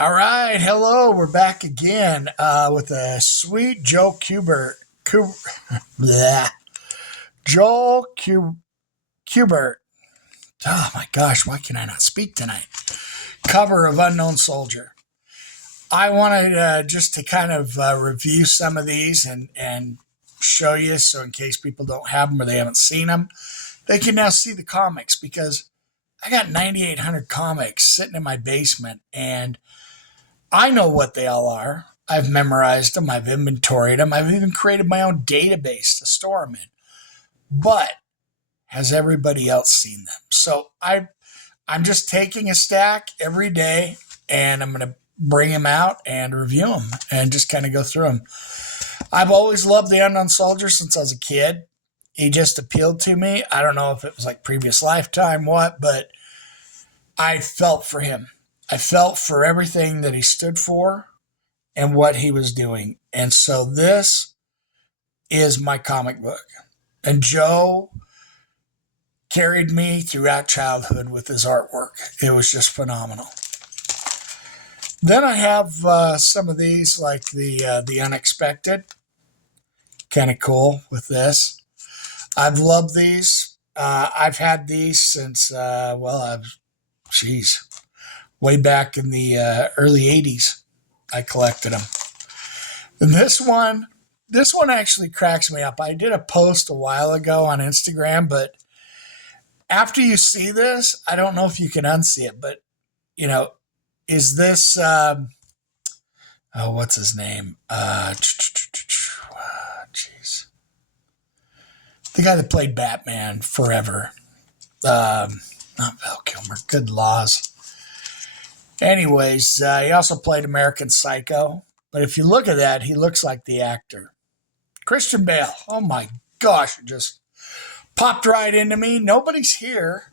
All right, hello. We're back again with a sweet Joe Kubert. Bleh. Joel Kubert. Oh my gosh, why can I not speak tonight? Cover of Unknown Soldier. I wanted just to kind of review some of these and show you, so in case people don't have them or they haven't seen them, they can now see the comics because I got 9,800 comics sitting in my basement and I know what they all are. I've memorized them. I've inventoried them. I've even created my own database to store them in. But has everybody else seen them? So I'm just taking a stack every day and I'm going to bring them out and review them and just kind of go through them. I've always loved the Unknown Soldier since I was a kid. He just appealed to me. I don't know if it was like previous lifetime, but I felt for him. I felt for everything that he stood for and what he was doing. And so this is my comic book. And Joe carried me throughout childhood with his artwork. It was just phenomenal. Then I have some of these, like the Unexpected. Kind of cool with this. I've loved these. I've had these since, way back in the early 80s. I collected them. And this one actually cracks me up. I did a post a while ago on Instagram, but after you see this, I don't know if you can unsee it, but is this what's his name? Jeez. The guy that played Batman forever. Not Val Kilmer. Good laws. Anyways, he also played American Psycho. But if you look at that, he looks like the actor. Christian Bale. Oh my gosh, it just popped right into me. Nobody's here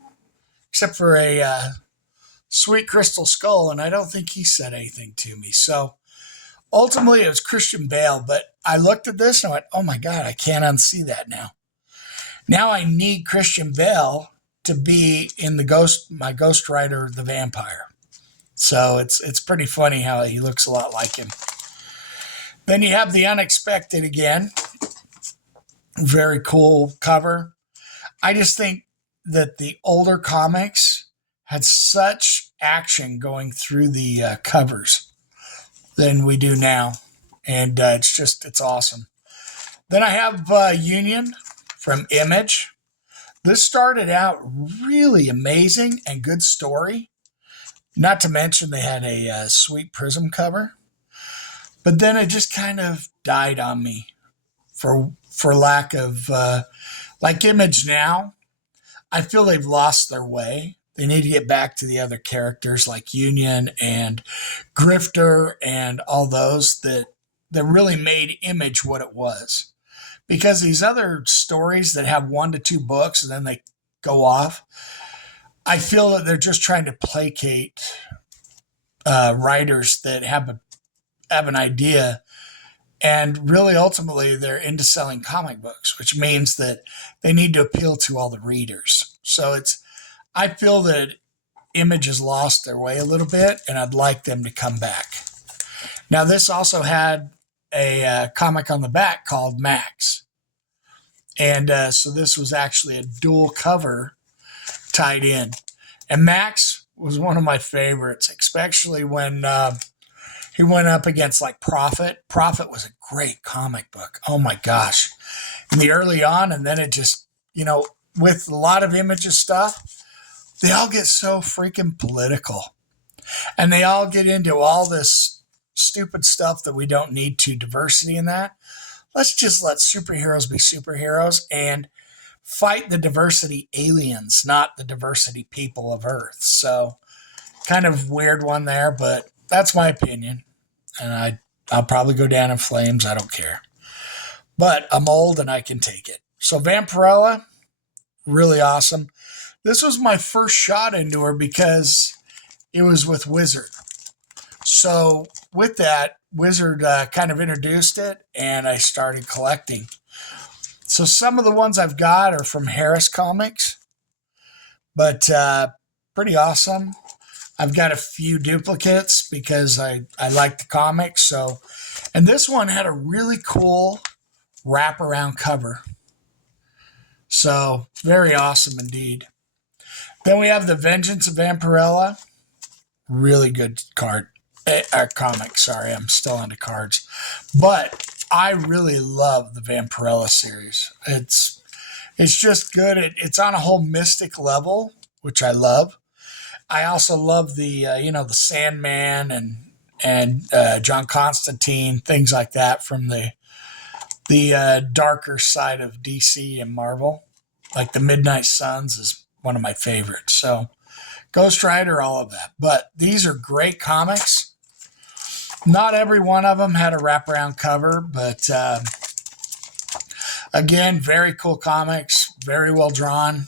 except for a sweet crystal skull, and I don't think he said anything to me. So ultimately, it was Christian Bale. But I looked at this and I went, oh my God, I can't unsee that now. Now I need Christian Bale to be in my Ghost Rider, the Vampire. So it's pretty funny how he looks a lot like him. Then you have the Unexpected again. Very cool cover. I just think that the older comics had such action going through the covers than we do now. And it's awesome. Then I have Union from Image. This started out really amazing and good story. Not to mention they had a sweet Prism cover. But then it just kind of died on me for lack of, like Image now. I feel they've lost their way. They need to get back to the other characters like Union and Grifter and all those that really made Image what it was. Because these other stories that have 1 to 2 books and then they go off, I feel that they're just trying to placate writers that have an idea, and really ultimately they're into selling comic books, which means that they need to appeal to all the readers. So I feel that Image has lost their way a little bit, and I'd like them to come back. Now, this also had a comic on the back called Max. And so this was actually a dual cover tied in. And Max was one of my favorites, especially when he went up against like Prophet. Prophet was a great comic book. Oh my gosh. In the early on, and then it just, with a lot of Images stuff, they all get so freaking political. And they all get into all this stupid stuff that we don't need to, diversity in that. Let's just let superheroes be superheroes and fight the diversity aliens, not the diversity people of Earth. So kind of weird one there, but that's my opinion. And I'll probably go down in flames. I don't care. But I'm old and I can take it. So Vampirella, really awesome. This was my first shot into her because it was with Wizard. So with that, Wizard kind of introduced it, and I started collecting. So some of the ones I've got are from Harris Comics, but pretty awesome. I've got a few duplicates because I like the comics. So, and this one had a really cool wraparound cover. So very awesome indeed. Then we have The Vengeance of Vampirella. Really good card. Comic, sorry, I'm still into cards. But I really love the Vampirella series. It's just good. It's on a whole mystic level, which I love. I also love the the Sandman and John Constantine, things like that from the darker side of DC and Marvel. Like the Midnight Suns is one of my favorites. So Ghost Rider, all of that. But these are great comics. Not every one of them had a wraparound cover, but again, very cool comics, very well drawn.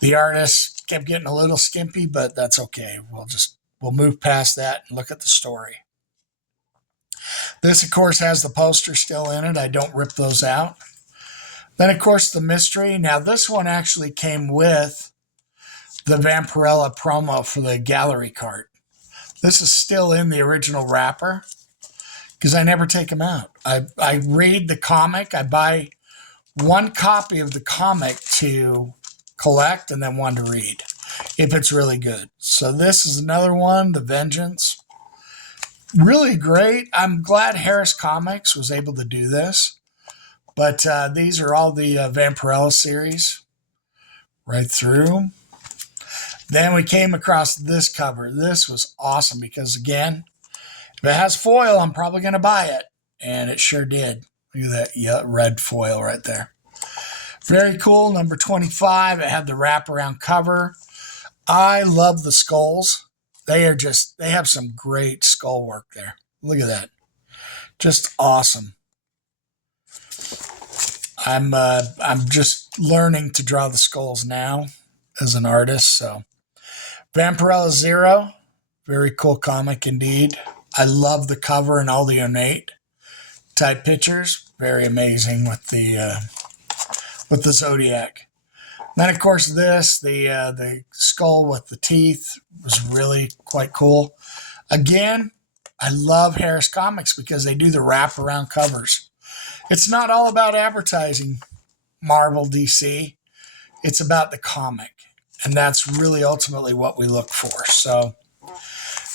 The artist kept getting a little skimpy, but that's okay. We'll move past that and look at the story. This, of course, has the poster still in it. I don't rip those out. Then, of course, the mystery. Now, this one actually came with the Vampirella promo for the gallery cart. This is still in the original wrapper because I never take them out. I read the comic. I buy one copy of the comic to collect and then one to read if it's really good. So this is another one, The Vengeance. Really great. I'm glad Harris Comics was able to do this. But these are all the Vampirella series right through. Then we came across this cover. This was awesome because, again, if it has foil, I'm probably going to buy it. And it sure did. Look at that red foil right there. Very cool. Number 25. It had the wraparound cover. I love the skulls. They have some great skull work there. Look at that. Just awesome. I'm just learning to draw the skulls now as an artist. So Vampirella Zero, very cool comic indeed. I love the cover and all the ornate type pictures. Very amazing with the Zodiac. Then of course the skull with the teeth was really quite cool. Again, I love Harris Comics because they do the wraparound covers. It's not all about advertising Marvel, DC. It's about the comic. And that's really ultimately what we look for. So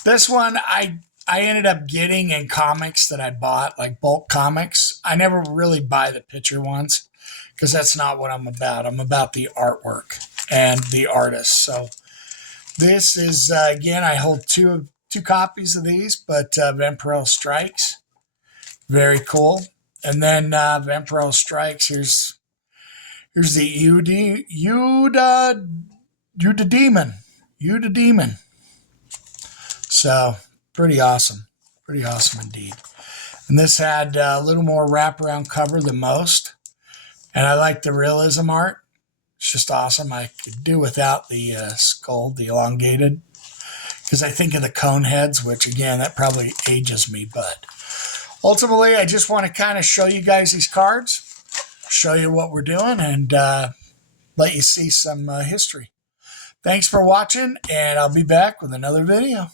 this one I ended up getting in comics that I bought, like bulk comics. I never really buy the picture ones because that's not what I'm about. I'm about the artwork and the artist. So this is, again, I hold two copies of these, but Vampirella Strikes. Very cool. And then Vampirella Strikes, here's the Yuda Demon. So pretty awesome. Pretty awesome indeed. And this had a little more wraparound cover than most. And I like the realism art. It's just awesome. I could do without the skull, the elongated, because I think of the cone heads, which again, that probably ages me, but ultimately, I just want to kind of show you guys these cards, show you what we're doing, and let you see some history. Thanks for watching, and I'll be back with another video.